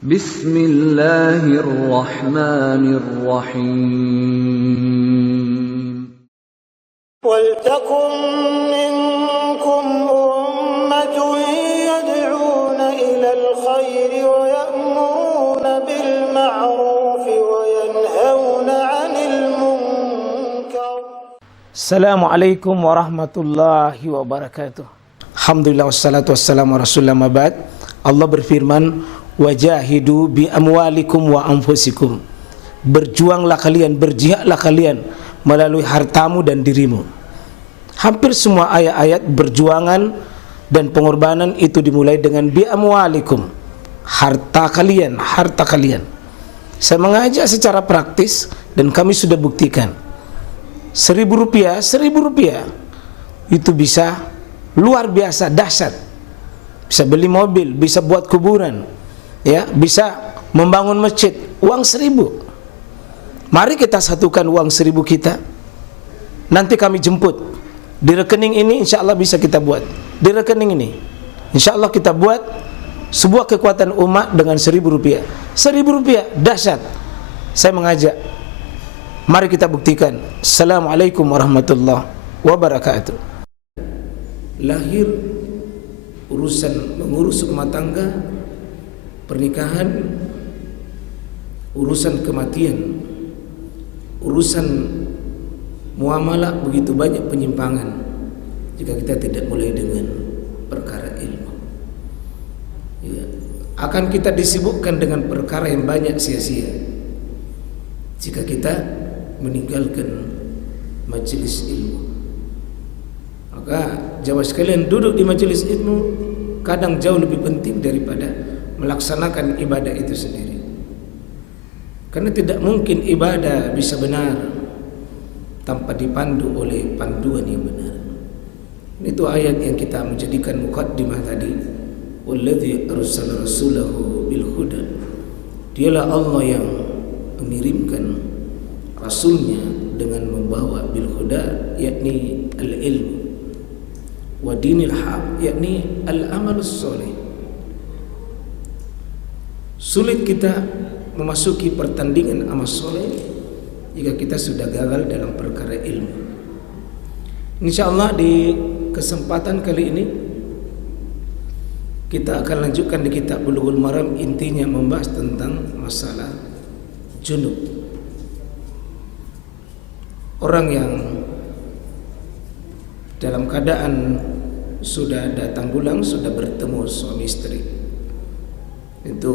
Bismillahirrahmanirrahim. وَلْتَكُنْ مِنْكُمْ أُمَّةٌ يَدْعُونَ إِلَى الْخَيْرِ وَيَأْمُرُونَ بِالْمَعْرُوفِ وَيَنْهَوْنَ عَنِ الْمُنْكَرِ. Assalamualaikum warahmatullahi wabarakatuh. Alhamdulillah wassalatu wassalamu ala rasulillah mabad. Allah berfirman, wajahidu bi amwalikum wa anfusikum. Berjuanglah kalian, berjihadlah kalian melalui hartamu dan dirimu. Hampir semua ayat-ayat berjuangan dan pengorbanan itu dimulai dengan bi amwalikum, harta kalian, harta kalian. Saya mengajak secara praktis dan kami sudah buktikan. Rp1.000 itu bisa luar biasa dahsyat. Bisa beli mobil, bisa buat kuburan, ya, bisa membangun masjid. Uang 1.000. Mari kita satukan uang 1.000 kita. Nanti kami jemput di rekening ini, insya Allah bisa kita buat. Di rekening ini, insya Allah kita buat sebuah kekuatan umat dengan Rp1.000. Rp1.000 dahsyat. Saya mengajak, mari kita buktikan. Assalamualaikum warahmatullahi wabarakatuh. Lahir, urusan mengurus rumah tangga, pernikahan, urusan kematian, urusan muamalah, begitu banyak penyimpangan jika kita tidak mulai dengan perkara ilmu. Ya, akan kita disibukkan dengan perkara yang banyak sia-sia jika kita meninggalkan majelis ilmu. Maka jamaah sekalian, duduk di majelis ilmu kadang jauh lebih penting daripada melaksanakan ibadah itu sendiri. Karena tidak mungkin ibadah bisa benar tanpa dipandu oleh panduan yang benar. Itu ayat yang kita menjadikan muqaddimah tadi. Walladzi arsala rasulahu bil huda. Dialah Allah yang mengirimkan rasulnya dengan membawa bil huda, yakni al-ilmu, wa dinil haq, yakni al-amalus soleh. Sulit kita memasuki pertandingan amal soleh jika kita sudah gagal dalam perkara ilmu. InsyaAllah di kesempatan kali ini kita akan lanjutkan di kitab Bulughul Maram. Intinya membahas tentang masalah junub. Orang yang dalam keadaan sudah datang bulan, sudah bertemu suami istri, itu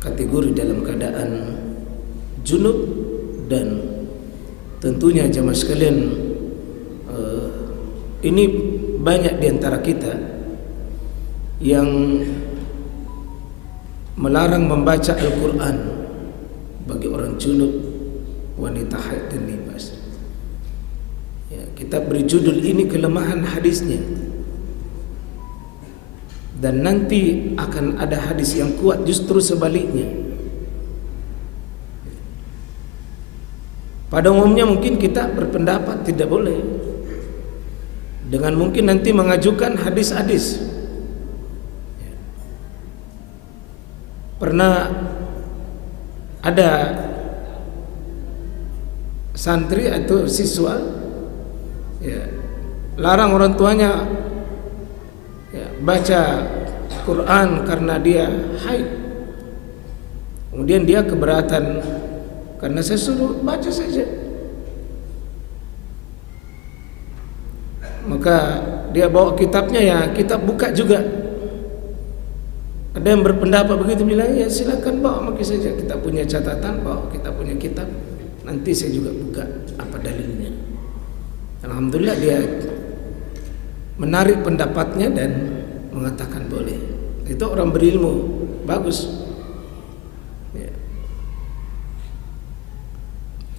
kategori dalam keadaan junub. Dan tentunya jamaah sekalian, ini banyak diantara kita yang melarang membaca Al-Quran bagi orang junub, wanita haid dan nifas. Ya, kita beri judul ini kelemahan hadisnya. Dan nanti akan ada hadis yang kuat justru sebaliknya. Pada umumnya mungkin kita berpendapat tidak boleh, dengan mungkin nanti mengajukan hadis-hadis. Pernah ada santri atau siswa, ya, larang orang tuanya, ya, baca Quran karena dia haid. Kemudian dia keberatan karena saya suruh baca saja. Maka dia bawa kitabnya, ya kita buka juga. Ada yang berpendapat begitu, bilang ya silakan bawa maki saja, kita punya catatan, bawa kita punya kitab, nanti saya juga buka apa dalilnya. Alhamdulillah dia menarik pendapatnya dan mengatakan boleh. Itu orang berilmu, bagus. Ya.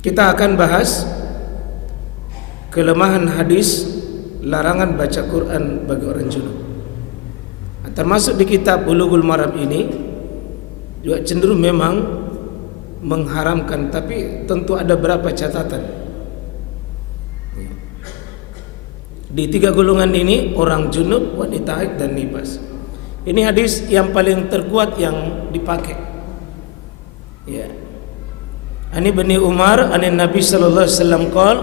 Kita akan bahas kelemahan hadis larangan baca Quran bagi orang junub. Termasuk di kitab Bulughul Maram ini juga cenderung memang mengharamkan, tapi tentu ada berapa catatan. Di 3 golongan ini, orang junub, wanita haid dan nifas. Ini hadis yang paling terkuat yang dipakai. Ya. Ani Ibnu Umar an Nabi sallallahu alaihi wasallam qala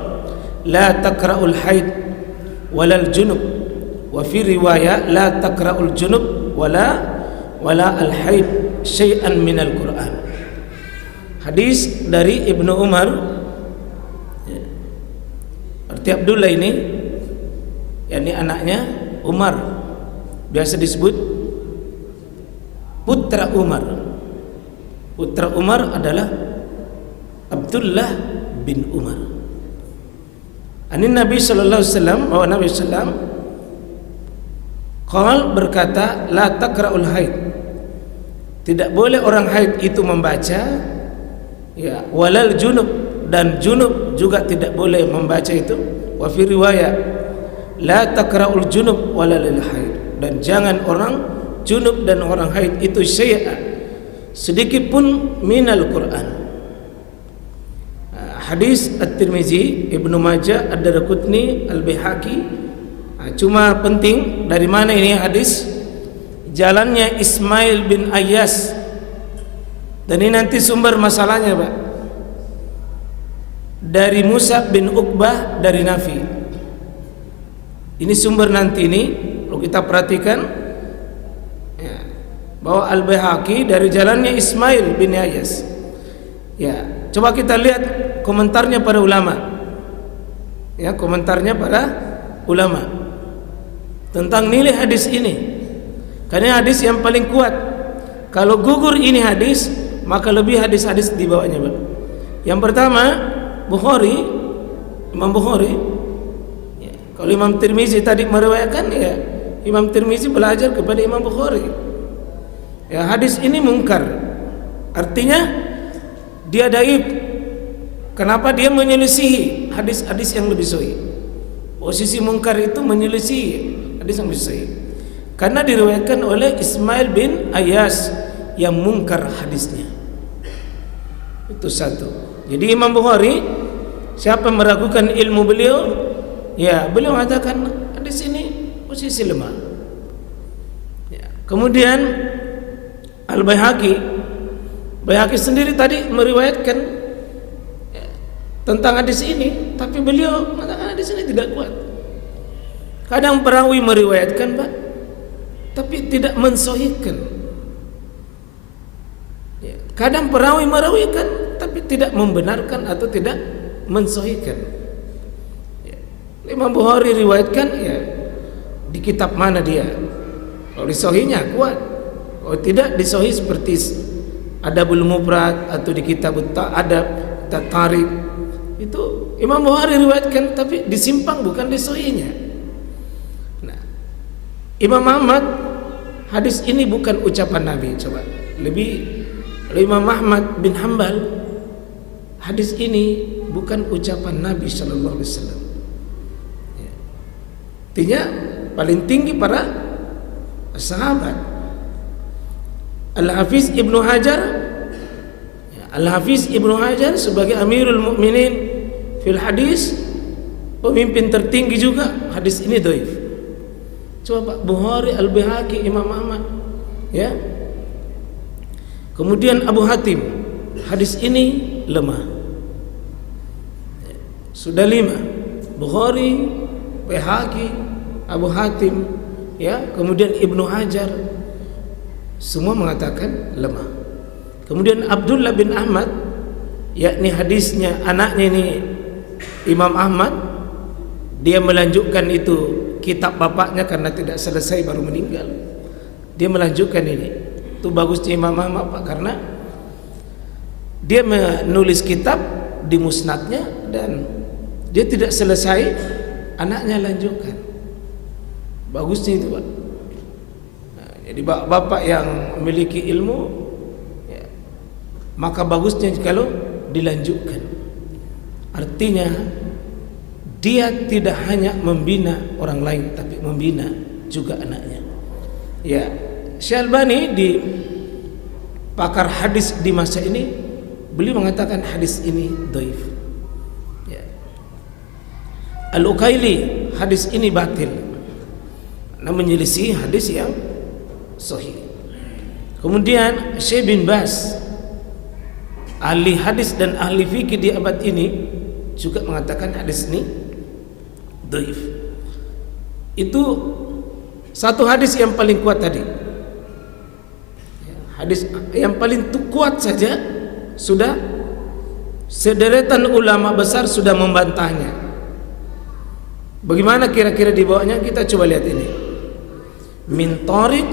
la taqra'ul haid walal junub, wa fi riwayah la taqra'ul junub wala al haid syai'an minal Qur'an. Hadis dari Ibnu Umar, ya. Arti Abdullah ini, yakni anaknya Umar, biasa disebut putra Umar. Putra Umar adalah Abdullah bin Umar. Ani Nabi sallallahu alaihi wasallam, bahwa Nabi sallam qal berkata la taqra'ul haid, tidak boleh orang haid itu membaca, ya, walal junub, dan junub juga tidak boleh membaca itu. Wa fi riwayah la taqra'ul junub walal haid, dan jangan orang junub dan orang haid itu syai'a, sedikit pun minal Quran. Hadis At-Tirmizi, Ibnu Majah, Ad-Darqutni, Al-Baihaqi. Cuma penting dari mana ini hadis? Jalannya Ismail bin Ayyas. Dan ini nanti sumber masalahnya, Pak. Dari Musa bin Uqbah dari Nafi. Ini sumber nanti ini, kalau kita perhatikan, ya, bahwa Al-Baihaqi dari jalannya Ismail bin Ayyas. Ya, coba kita lihat komentarnya para ulama. Ya, komentarnya para ulama tentang nilai hadis ini. Karena hadis yang paling kuat. Kalau gugur ini hadis, maka lebih hadis-hadis di bawahnya, Pak. Yang pertama, Bukhari, Imam Bukhari. Ya, kalau Imam Tirmizi tadi meriwayatkan, ya, Imam Tirmizi belajar kepada Imam Bukhari. Ya, hadis ini mungkar. Artinya dia daif. Kenapa? Dia menyelisihi hadis-hadis yang lebih sahih. Posisi mungkar itu menyelisihi hadis yang lebih sahih. Karena diriwayatkan oleh Ismail bin Ayyas yang mungkar hadisnya. Itu satu. Jadi Imam Bukhari, siapa meragukan ilmu beliau, ya beliau mengatakan hadis ini posisi lemah. Ya. Kemudian Al-Baihaqi sendiri tadi meriwayatkan, ya, tentang hadis ini, tapi beliau mengatakan hadis ini tidak kuat. Kadang perawi meriwayatkan, Pak, tapi tidak mensahihkan. Ya, kadang perawi merawikan tapi tidak membenarkan atau tidak mensahihkan. Ya. Imam Bukhari riwayatkan, ya, di kitab mana dia? Kalau di sahihnya kuat, kalau tidak di sahih seperti Adabul Mufrad atau di kitab Adab Tarikh, itu Imam Bukhari riwayatkan tapi disimpang, bukan di sahihnya. Nah, Imam Ahmad, hadis ini bukan ucapan Nabi. Coba lebih, Imam Ahmad bin Hanbal, hadis ini bukan ucapan Nabi sallallahu alaihi wasallam. Ya. Artinya paling tinggi para sahabat. Al-Hafiz Ibnu Hajar, Al-Hafiz Ibnu Hajar sebagai Amirul Mukminin fil hadis, pemimpin tertinggi juga, hadis ini dhaif. Coba Pak, Bukhari, Al-Baihaqi, Imam Ahmad, ya. Kemudian Abu Hatim, hadis ini lemah. Sudah 5, Bukhari, Baihaqi, Abu Hatim, ya, kemudian Ibnu Hajar, semua mengatakan lemah. Kemudian Abdullah bin Ahmad, yakni hadisnya anaknya ini Imam Ahmad, dia melanjutkan itu kitab bapaknya karena tidak selesai baru meninggal. Dia melanjutkan ini. Itu bagusnya Imam Ahmad, Pak, karena dia menulis kitab di musnadnya dan dia tidak selesai, anaknya lanjutkan. Bagusnya itu, Pak. Jadi bapak yang memiliki ilmu, ya, maka bagusnya kalau dilanjutkan. Artinya dia tidak hanya membina orang lain, tapi membina juga anaknya. Ya, Syekh Albani, di pakar hadis di masa ini, beliau mengatakan hadis ini dhaif. Ya. Al-Ukaili, hadis ini batil, karena menyelisih hadis yang sahih. Kemudian Syekh bin Baz, ahli hadis dan ahli fikih di abad ini, juga mengatakan hadis ini dhaif. Itu satu hadis yang paling kuat tadi. Hadis yang paling kuat saja sudah sederetan ulama besar sudah membantahnya. Bagaimana kira-kira dibawanya? Kita coba lihat ini. Min Tariq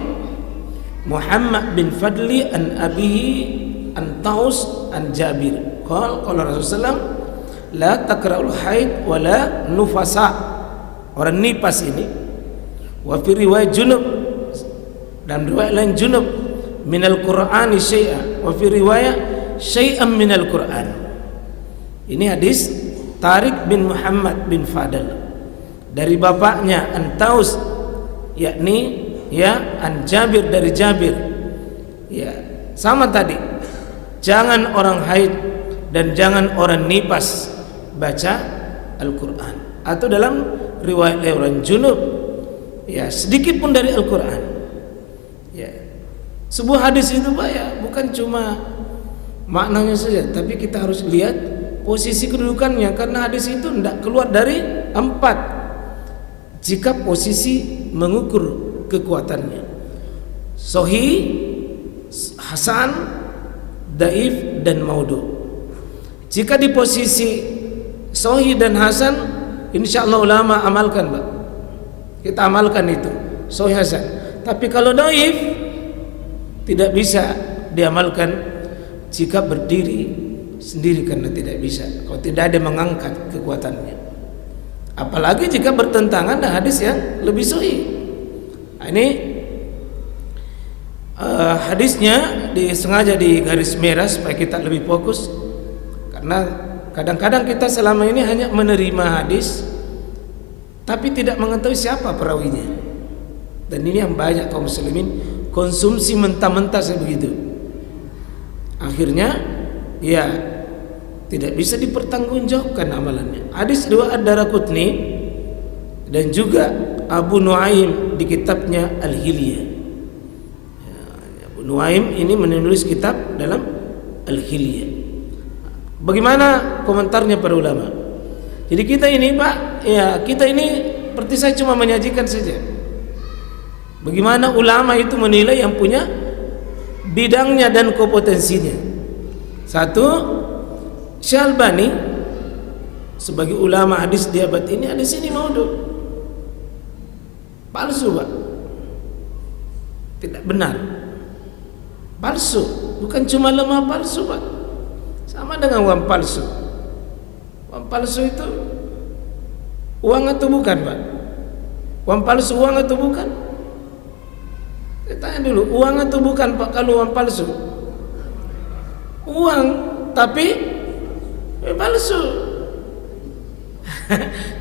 Muhammad bin Fadli an abihi an Taus an Jabir. Qala Rasulullah la takra'ul haid wa la nufasa. Orang nipas ini. Wa fi riwayat junub, dan riwayat lain junub minal Qur'ani syai'an, wa fi riwayat syai'an minal Qur'an. Ini hadis Tariq bin Muhammad bin Fadl dari bapaknya an Taus, yakni an Jabir dari Jabir. Sama tadi. Jangan orang haid dan jangan orang nipas baca Al-Qur'an, atau dalam riwayat orang junub sedikit pun dari Al-Qur'an. Sebuah hadis itu Pak bukan cuma maknanya saja, tapi kita harus lihat posisi kedudukannya, karena hadis itu tidak keluar dari 4 jika posisi mengukur kekuatannya: sahih, hasan, dhaif, dan maudhu. Jika di posisi sahih dan hasan, insyaallah ulama amalkan Pak. Kita amalkan itu sahih hasan. Tapi kalau dhaif tidak bisa diamalkan jika berdiri sendiri, karena tidak bisa kalau tidak ada mengangkat kekuatannya. Apalagi jika bertentangan dengan hadis yang lebih sahih. Ini hadisnya disengaja di garis merah supaya kita lebih fokus, karena kadang-kadang kita selama ini hanya menerima hadis tapi tidak mengetahui siapa perawinya. Dan ini yang banyak kaum muslimin konsumsi mentah-mentah sebegitu. Akhirnya tidak bisa dipertanggungjawabkan amalannya. Hadis riwayat Ad-Daraqutni dan juga Abu Nuaim di kitabnya Al-Hilyah. Abu Nuaim ini menulis kitab dalam Al-Hilyah. Bagaimana komentarnya para ulama? Jadi kita ini Pak, kita ini seperti saya cuma menyajikan saja. Bagaimana ulama itu menilai yang punya bidangnya dan kompetensinya. Satu, Syalbani sebagai ulama hadis di abad ini, hadis ini maudhu, palsu Pak, tidak benar, palsu. Bukan cuma lemah, palsu Pak, sama dengan uang palsu. Uang palsu itu uang atau bukan Pak? Uang palsu uang atau bukan? Saya tanya dulu, uang atau bukan Pak kalau uang palsu? Uang, tapi palsu.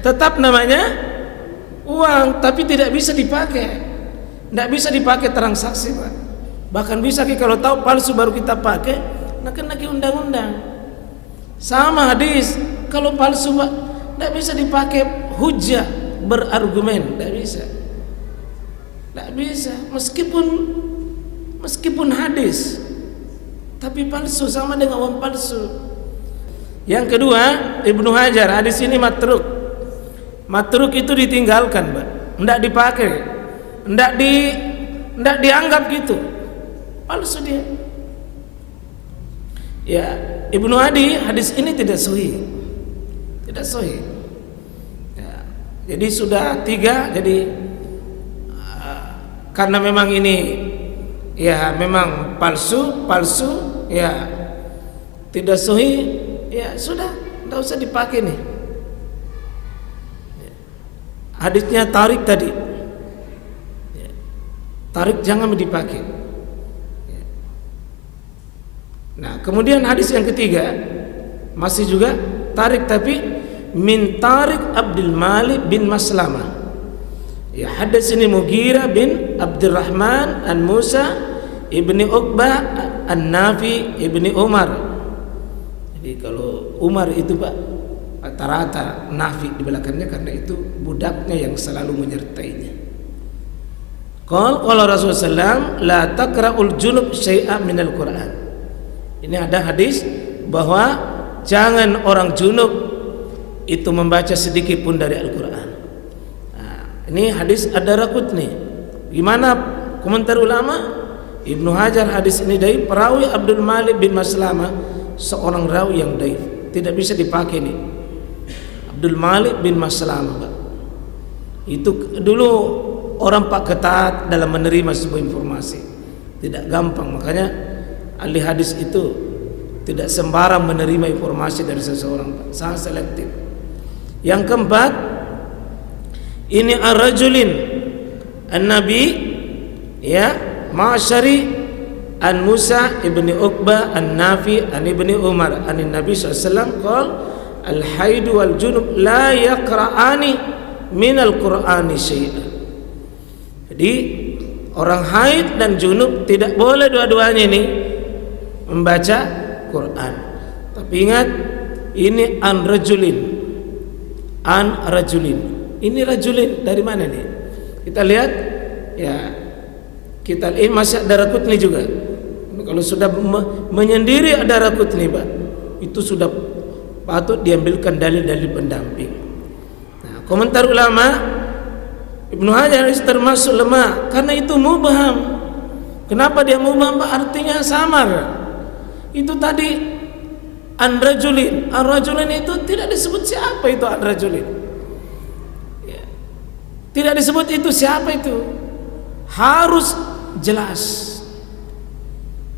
Tetap namanya uang, tapi tidak bisa dipakai. Tidak bisa dipakai transaksi Pak. Bahkan bisa kalau tahu palsu baru kita pakai, nah kena undang-undang. Sama hadis, kalau palsu Pak, tidak bisa dipakai hujah, berargumen, tidak bisa. Tidak bisa, meskipun hadis, tapi palsu, sama dengan uang palsu. Yang kedua, Ibnu Hajar, hadis ini matruk. Matruk itu ditinggalkan, Pak. Tidak dipakai, tidak dianggap gitu. Palsu dia. Ibnu Adi, hadis ini tidak sahih. Tidak sahih. Jadi sudah 3, jadi karena memang ini memang palsu, tidak sahih, sudah, tidak usah dipakai nih. Hadisnya Tariq tadi, Tariq jangan dipakai. Nah, kemudian hadis yang ketiga masih juga Tariq, tapi min Tariq Abdul Malik bin Maslamah. Hadatsani Mughirah bin Abdurrahman an Musa ibni Uqbah an Nafi ibni Umar. Jadi kalau Umar itu Pak, rata-rata Nafi di belakangnya, karena itu budaknya yang selalu menyertainya. Qala Rasulullah sallam la taqra'ul junub syai'an minal Qur'an. Ini ada hadis bahwa jangan orang junub itu membaca sedikit pun dari Al-Qur'an. Nah, ini hadis Ad-Daraqutni. Gimana komentar ulama? Ibnu Hajar hadis ini dari perawi Abdul Malik bin Maslamah, seorang rawi yang dhaif, tidak bisa dipakai nih. Abdul Malik bin Maslamah, Pak. Itu dulu orang Pak ketat dalam menerima sebuah informasi. Tidak gampang, makanya ahli hadis itu tidak sembarang menerima informasi dari seseorang, Pak. Sangat selektif. Yang keempat, ini ar-rajulin an-nabi ya ma'asyari an Musa ibni Uqbah an-Nafi an ibni Umar an Nabi sallallahu alaihi wasallam qala al-haid wal junub la yaqra'ani min al-Qur'ani syai'an. Jadi orang haid dan junub tidak boleh dua-duanya ini membaca Quran. Tapi ingat, ini an rajulin. Ini rajulin dari mana nih? Kita lihat ya, kita ini masih Ad-Daraqutni juga. Kalau sudah menyendiri Ad-Daraqutni, Pak, itu sudah patut diambilkan dalil-dalil pendamping. Nah, komentar ulama Ibnu Hajar termasuk lemah karena itu mubham. Kenapa dia mubham, Pak? Artinya samar. Itu tadi an-rajulin. An-rajulin itu tidak disebut siapa itu an-rajulin. Ya. Tidak disebut itu siapa itu. Harus jelas.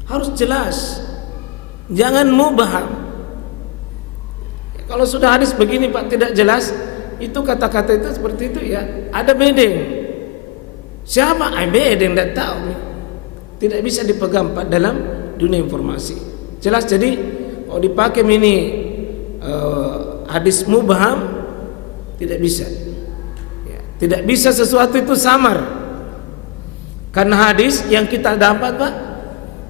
Harus jelas. Jangan mubham. Ya, kalau sudah hadis begini, Pak, tidak jelas, itu kata-kata itu seperti itu ya. Ada bedeng. Siapa? Bedeng tidak tahu. Tidak bisa dipegang, Pak, dalam dunia informasi. Jelas, jadi kalau dipakai ini hadis mubham tidak bisa. Ya, tidak bisa sesuatu itu samar. Karena hadis yang kita dapat, Pak,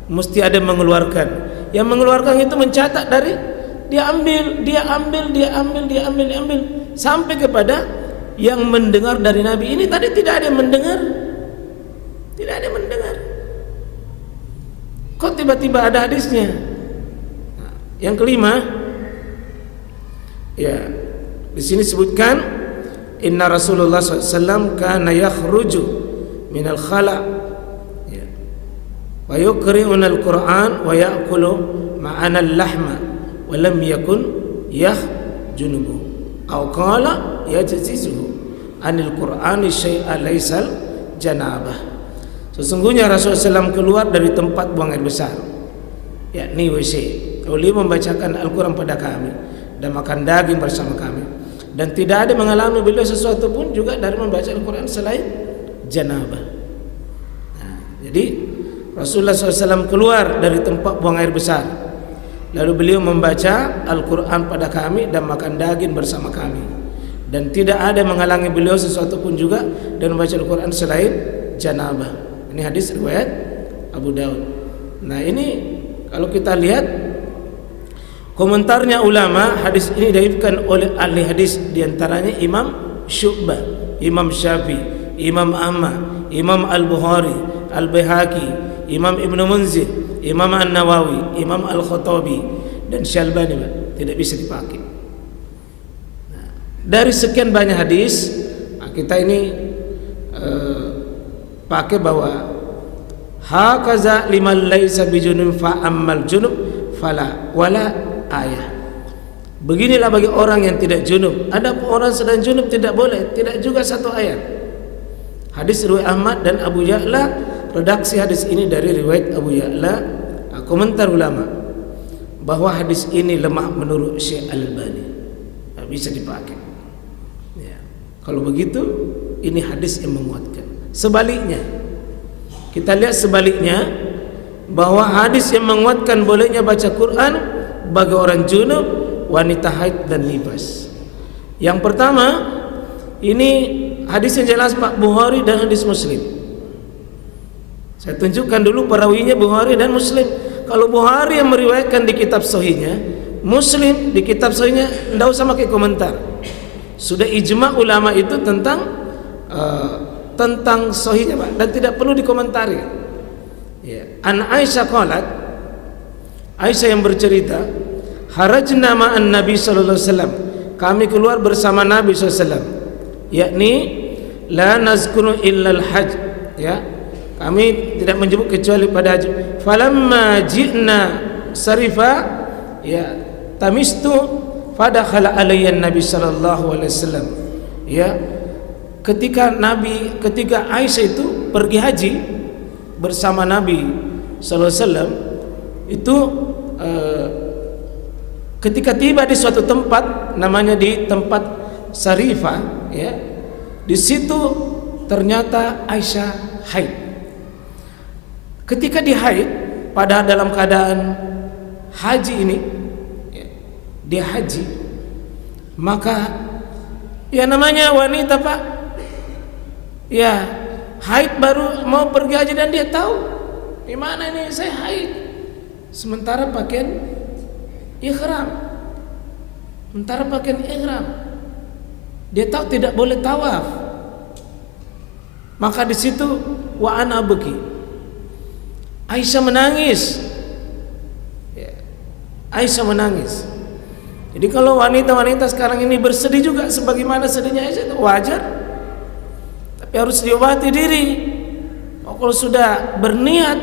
mesti ada yang mengeluarkan. Yang mengeluarkan itu mencatat dari dia ambil sampai kepada yang mendengar dari Nabi. Ini tadi tidak ada yang mendengar. Tidak ada yang mendengar. Kok tiba-tiba ada hadisnya? Nah, yang kelima, ya, di sini sebutkan inna Rasulullah SAW kana yakhruju minal khala' ya, wa yuqri'una al-Qur'an wa ya'kulu ma'ana al-lahma wa lam yakun junubu aw qala yajzizuhu anil Qur'ani syai'a laysal janabah. Sesungguhnya Rasulullah SAW keluar dari tempat buang air besar, yakni WC. Beliau membacakan Al-Quran pada kami dan makan daging bersama kami, dan tidak ada mengalami beliau sesuatu pun juga dari membaca Al-Quran selain janabah. Nah, jadi Rasulullah SAW keluar dari tempat buang air besar, lalu beliau membaca Al-Quran pada kami dan makan daging bersama kami, dan tidak ada menghalangi beliau sesuatu pun juga dan membaca Al-Quran selain janabah. Ini hadis riwayat Abu Daud. Nah, ini kalau kita lihat komentarnya ulama, hadis ini diriwayatkan oleh ahli hadis, diantaranya Imam Syu'bah, Imam Syafi'i, Imam Ahmad, Imam Al-Bukhari, Al-Baihaqi, Imam Ibn Munzir, Imam An-Nawawi, Imam Al-Khattabi, dan Syalbani. Tidak bisa dipakai. Nah, dari sekian banyak hadis, kita ini pakai bahwa hakaza liman laisa bijunub fa ammal junub fala wala ayah. Beginilah bagi orang yang tidak junub. Ada orang sedang junub tidak boleh, tidak juga satu ayat. Hadis riwayat Ahmad dan Abu Ya'la. Redaksi hadis ini dari riwayat Abu Ya'la. Komentar ulama bahwa hadis ini lemah menurut Syekh Al-Albani, tak bisa dipakai ya. Kalau begitu, ini hadis yang menguatkan. Sebaliknya, kita lihat sebaliknya, bahwa hadis yang menguatkan bolehnya baca Quran bagi orang junub, wanita haid dan nifas. Yang pertama, ini hadis yang jelas Pak, Bukhari dan hadis Muslim. Saya tunjukkan dulu perawinya Bukhari dan Muslim. Kalau Bukhari yang meriwayatkan di kitab sahihnya, Muslim di kitab sahihnya, tidak usah pakai komentar. Sudah ijma ulama itu tentang tentang sahihnya Pak, dan tidak perlu dikomentari. Ya. An Aisyah qalat, Aisyah yang bercerita, harajna ma'an Nabi sallallahu alaihi wasallam, kami keluar bersama Nabi sallallahu alaihi wasallam, yakni la nazkuru illa al-hajj, ya. Kami tidak menyebut kecuali pada haji. Falamma ji'na sarifa, ya, tamistu fadakhala alayya Nabi sallallahu alaihi wasallam. Ya. Ketika Aisyah itu pergi haji bersama Nabi sallallahu alaihi wasallam, itu ketika tiba di suatu tempat, namanya di tempat Sarifah, ya, di situ ternyata Aisyah haid. Ketika dia haid, pada dalam keadaan haji ini, ya, dia haji, maka ya namanya wanita Pak, ya haid baru mau pergi haji dan dia tahu, gimana ini saya haid, sementara pakaian ihram, dia tahu tidak boleh tawaf. Maka di situ wa ana baki, Aisyah menangis, ya, Aisyah menangis. Jadi kalau wanita-wanita sekarang ini bersedih juga sebagaimana sedihnya Aisyah, itu wajar, tapi harus diobati diri. Kalau sudah berniat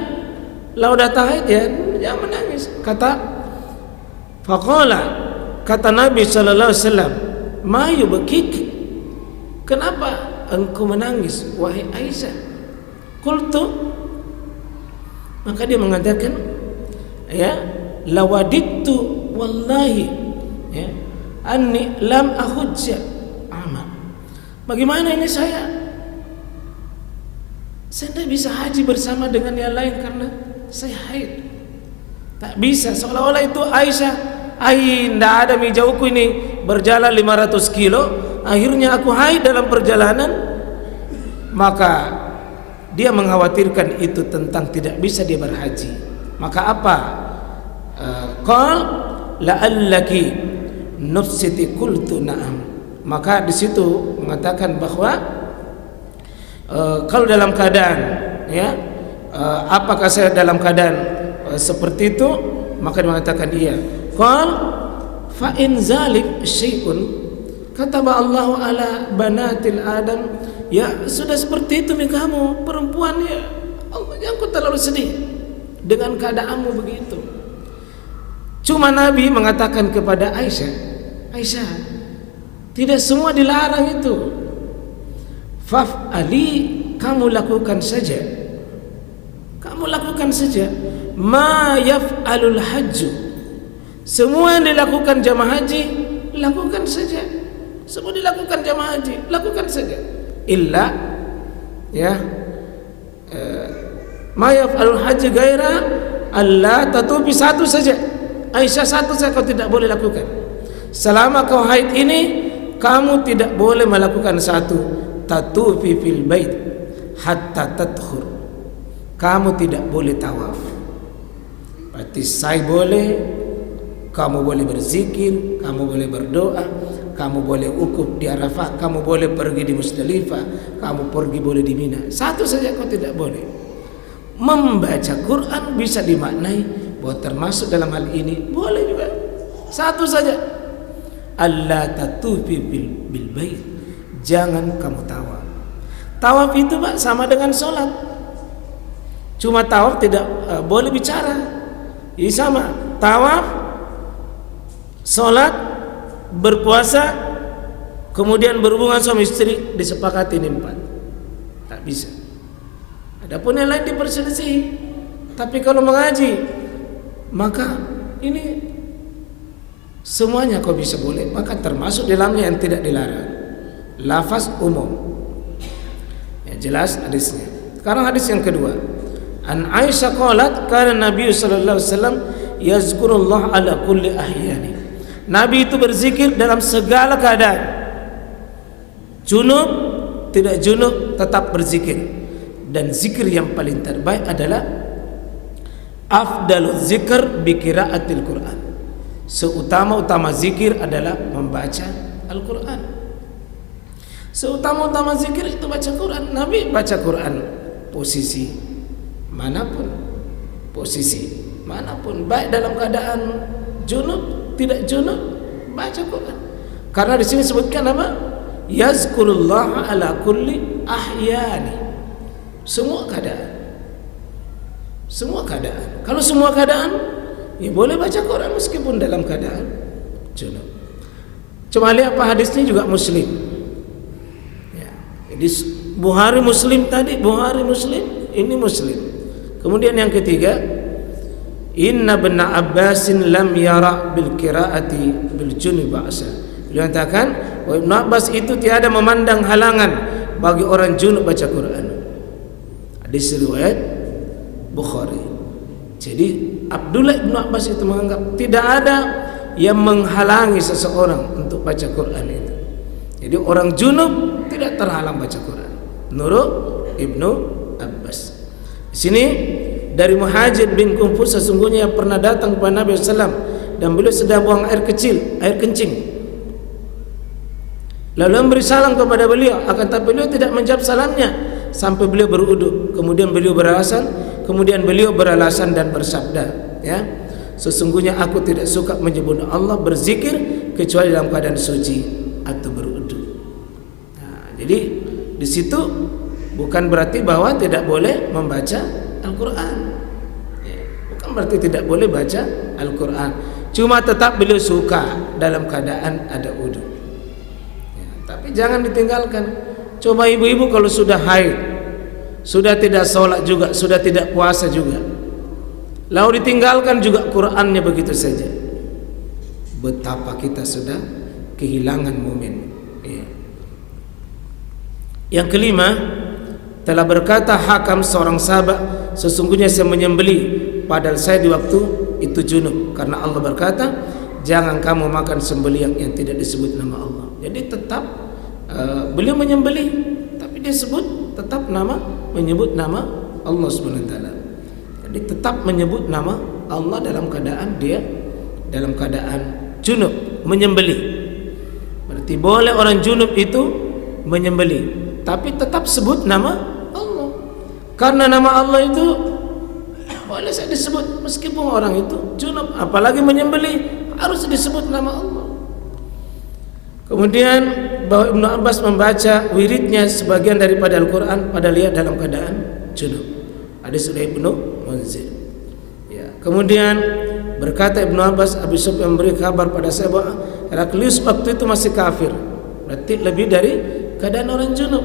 laudah haid, ya jangan menangis. Kata Nabi sallallahu alaihi wasallam, "Ma yubkik?" Kenapa engkau menangis wahai Aisyah? Qultu, maka dia mengatakan, ya, lawadittu wallahi, ya, anni lam ahujja ama. Bagaimana ini saya tidak bisa haji bersama dengan yang lain karena saya haid. Tak bisa, seolah-olah itu Aisyah, tidak ada mijauku ini berjalan 500 kilo, akhirnya aku haid dalam perjalanan. Maka dia mengkhawatirkan itu tentang tidak bisa dia berhaji. Maka apa? Qal la'allaki nufsiti, qultu na'am. Maka di situ mengatakan bahwa kalau dalam keadaan, ya, apakah saya dalam keadaan seperti itu? Maka dia mengatakan iya. Qal fa in zalik syai'un kataba Allahu ala banatil Adam. Ya sudah seperti itu nih kamu perempuan, ya Allah, jangan kau terlalu sedih dengan keadaanmu begitu. Cuma Nabi mengatakan kepada Aisyah, Aisyah, tidak semua dilarang itu. Faf'ali, kamu lakukan saja. Kamu lakukan saja. Ma yaf'alul hajju, semua yang dilakukan jamaah haji lakukan saja. Semua dilakukan jamaah haji lakukan saja. Illa, ya, ma yaf'alul haji gaira alla tatubi, satu saja. Aisyah, satu saja kau tidak boleh lakukan. Selama kau haid ini, kamu tidak boleh melakukan satu, tatufi fil bait hatta tadkhur. Kamu tidak boleh tawaf. Berarti sa'i boleh, kamu boleh berzikir, kamu boleh berdoa, kamu boleh wukuf di Arafah, kamu boleh pergi di Musdalifah, kamu pergi boleh di Mina. Satu saja kau tidak boleh. Membaca Quran bisa dimaknai bahwa termasuk dalam hal ini, boleh juga. Satu saja. Allah tatufi bil bait. Jangan kamu tawaf. Tawaf itu Pak sama dengan sholat. Cuma tawaf tidak boleh bicara. Ini sama. Tawaf, sholat, berpuasa, kemudian berhubungan suami istri, disepakati ini 4. Tak bisa. Adapun yang lain diperselisih. Tapi kalau mengaji, maka ini semuanya kau bisa boleh. Maka termasuk dalamnya yang tidak dilarang. Lafaz umum. Ya, jelas hadisnya. Sekarang hadis yang kedua. An Aisyah qalat kana Nabi sallallahu alaihi wasallam yazkurullah ala kulli ahyani. Nabi itu berzikir dalam segala keadaan. Junub, tidak junub, tetap berzikir. Dan zikir yang paling terbaik adalah afdalul zikr bi qiraatil Quran. Seutama-utama zikir adalah membaca Al-Quran. Seutama-utama zikir itu baca Quran. Nabi baca Quran posisi manapun, baik dalam keadaan junub, tidak junub, baca Quran. Karena di sini sebutkan apa? Yazkurullah ala kulli ahyani. Semua keadaan. Kalau semua keadaan, ya boleh baca Quran meskipun dalam keadaan junub. Cuma lihat apa hadisnya juga Muslim. Ya, jadi Bukhari Muslim tadi, ini Muslim. Kemudian yang ketiga, Inna bin Abbasin lam yara bil qiraati bil junub ba'sa. Beliau katakan, Ibnu Abbas itu tiada memandang halangan bagi orang junub baca Quran. Hadis riwayat Bukhari. Jadi Abdullah bin Abbas itu menganggap tidak ada yang menghalangi seseorang untuk baca Quran itu. Jadi orang junub tidak terhalang baca Quran. Menurut Ibnu Abbas. Di sini dari Muhajir bin Kumpus sesungguhnya yang pernah datang kepada Nabi SAW dan beliau sedang buang air kencing. Lalu memberi salam kepada beliau, akan tapi beliau tidak menjawab salamnya sampai beliau berwudu. Kemudian beliau beralasan dan bersabda, ya, sesungguhnya aku tidak suka menyebut Allah berzikir kecuali dalam keadaan suci atau berwudu. Nah, jadi di situ bukan berarti bahwa tidak boleh membaca Al-Quran, ya, bukan berarti tidak boleh baca Al-Quran. Cuma tetap beliau suka dalam keadaan ada wudu. Ya, tapi jangan ditinggalkan. Coba ibu-ibu kalau sudah haid, sudah tidak sholat juga, sudah tidak puasa juga, lalu ditinggalkan juga Qurannya begitu saja, betapa kita sudah kehilangan momen. Ya. Yang kelima, telah berkata Hakam seorang sahabat, sesungguhnya saya menyembeli padahal saya di waktu itu junub, karena Allah berkata jangan kamu makan sembelihan yang tidak disebut nama Allah. Jadi tetap beliau menyembeli, tapi dia sebut tetap menyebut nama Allah Subhanahu wa taala. Jadi tetap menyebut nama Allah dalam keadaan dia dalam keadaan junub menyembeli. Berarti boleh orang junub itu menyembeli, tapi tetap sebut nama Allah. Karena nama Allah itu boleh saya disebut meskipun orang itu junub, apalagi menyembeli harus disebut nama Allah. Kemudian bahwa Ibnu Abbas membaca wiridnya sebagian daripada Al-Quran pada lihat dalam keadaan junub. Hadis dari Ibnu Munzir. Ya. Kemudian berkata Ibnu Abbas, Abu Sufyan memberi kabar pada saya bahwa Heraklius waktu itu masih kafir. Berarti lebih dari keadaan orang junub.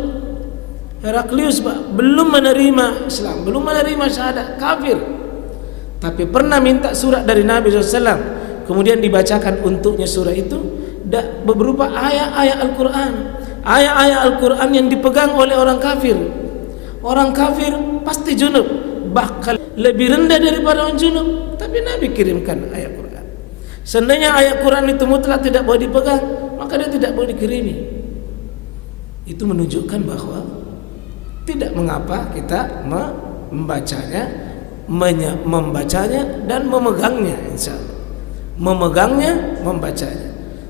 Heraklius belum menerima Islam, belum menerima syahadat, kafir. Tapi pernah minta surat dari Nabi SAW. Kemudian dibacakan untuknya surah itu beberapa ayat-ayat Al-Quran. Ayat-ayat Al-Quran yang dipegang oleh orang kafir. Orang kafir pasti junub, bahkan lebih rendah daripada orang junub. Tapi Nabi kirimkan ayat Quran. Seandainya ayat Quran itu mutlak tidak boleh dipegang, maka dia tidak boleh dikirimi. Itu menunjukkan bahwa tidak mengapa kita membacanya dan memegangnya, insya Allah. Memegangnya, membacanya.